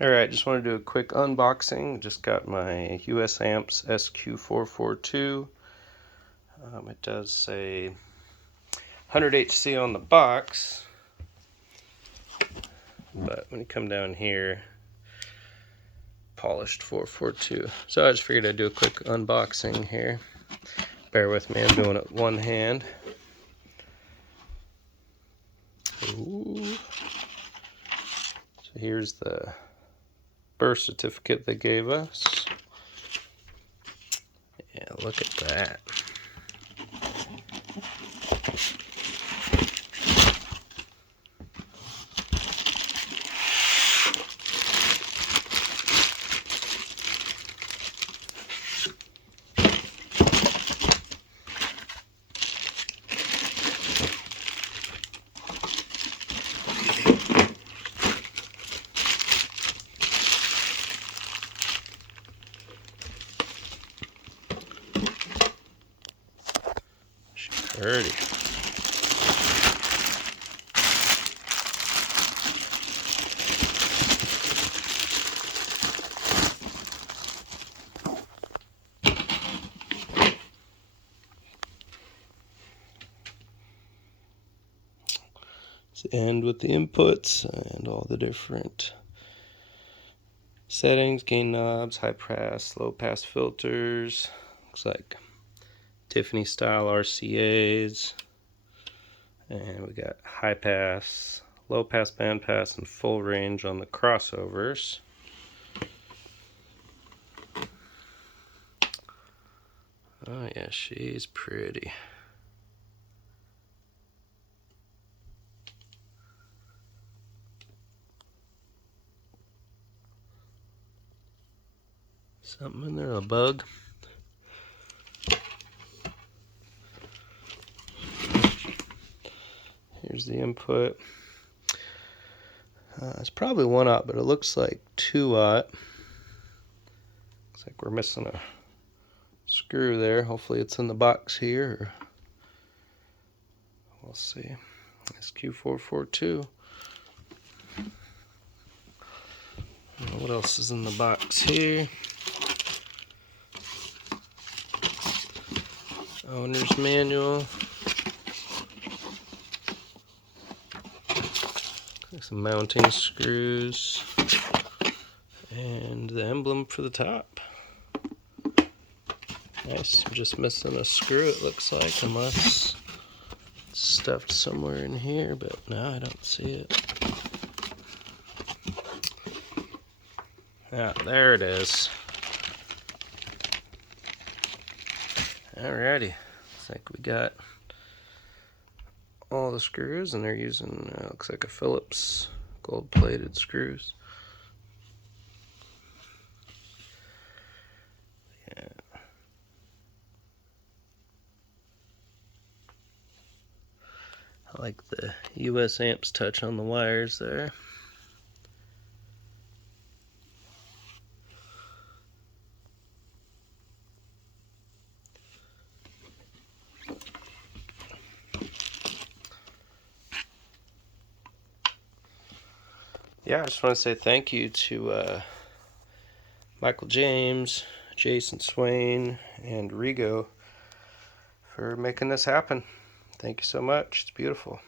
Alright, just want to do a quick unboxing. Just got my US Amps SQ442. It does say 100 HC on the box, but when you come down here, polished 442. So I just figured I'd do a quick unboxing here. Bear with me, I'm doing it one hand. Ooh. So here's the birth certificate they gave us. Yeah, look at that. Pretty. It's the end with the inputs and all the different settings, gain knobs, high pass, low pass filters. Looks like Tiffany style RCAs. And we got high pass, low pass, band pass, and full range on the crossovers. Oh yeah, she's pretty. Something in there, a bug. Here's the input. It's probably 1/0, but it looks like 2/0. Looks like we're missing a screw there. Hopefully it's in the box here. We'll see. SQ442. What else is in the box here? Owner's manual. Some mounting screws. And the emblem for the top. Nice. I'm just missing a screw, it looks like, unless it's stuffed somewhere in here, but no, I don't see it. Ah, there it is. Alrighty. Looks like we got all the screws, and they're using, looks like a Phillips gold-plated screws. Yeah. I like the US Amps touch on the wires there. Yeah, I just want to say thank you to Michael James, Jason Swain, and Rigo for making this happen. Thank you so much. It's beautiful.